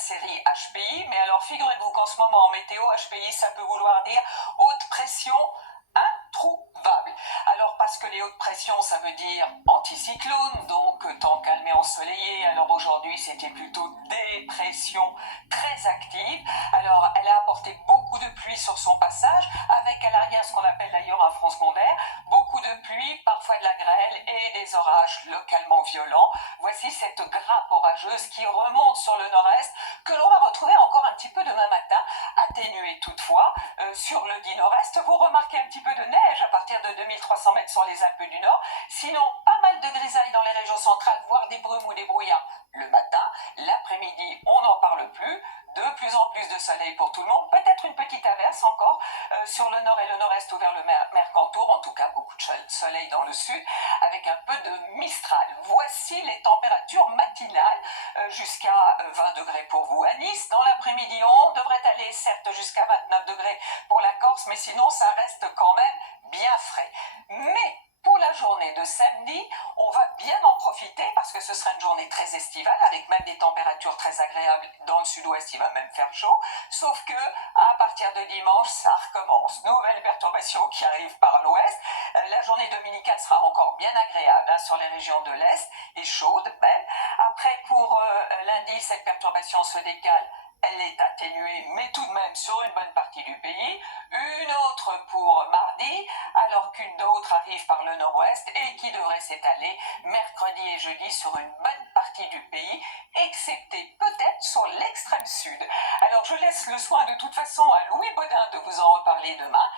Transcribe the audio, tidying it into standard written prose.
série HPI, mais alors figurez-vous qu'en ce moment en météo, HPI, ça peut vouloir dire haute pression introuvable. Alors parce que les hautes pressions, ça veut dire anticyclone, donc temps calme et ensoleillé. Alors aujourd'hui, c'était plutôt dépression très active. Alors elle a apporté beaucoup de pluie sur son passage, avec à l'arrière ce qu'on appelle d'ailleurs un front secondaire, beaucoup de pluie, parfois de la grêle et des orages localement violents. Voici cette grappe orageuse qui remonte sur le nord-est, que l'on va retrouver encore un petit peu demain matin, atténuée toutefois. Sur le dit nord-est, vous remarquez un petit peu de neige à partir de 2300 mètres sur les Alpes du Nord, sinon pas mal de grisailles dans les régions centrales, voire des brumes ou des brouillards le matin. L'après-midi, on n'en parle plus, de plus en plus de soleil pour tout le monde, peut-être une petite averse encore sur le nord et le nord-est ou vers le Mercantour, en tout cas beaucoup de soleil dans le sud, avec un peu de Mistral. Voici les températures matinales, jusqu'à 20 degrés pour vous à Nice. Dans l'après-midi, on devrait aller certes jusqu'à 29 degrés pour la Corse, mais sinon ça reste quand même bien frais. Mais pour la journée de samedi, on va bien en profiter parce que ce sera une journée très estivale avec même des températures très agréables. Dans le sud-ouest, il va même faire chaud. Sauf que à partir de dimanche, ça recommence. Nouvelle perturbation qui arrive par l'ouest. La journée dominicale sera encore bien agréable sur les régions de l'est et chaude même. Après, pour lundi, cette perturbation se décale. Elle est atténuée, mais tout de même sur une bonne partie du pays. Une autre pour mardi, alors qu'une autre arrive par le nord-ouest et qui devrait s'étaler mercredi et jeudi sur une bonne partie du pays, excepté peut-être sur l'extrême sud. Alors je laisse le soin de toute façon à Louis Baudin de vous en reparler demain.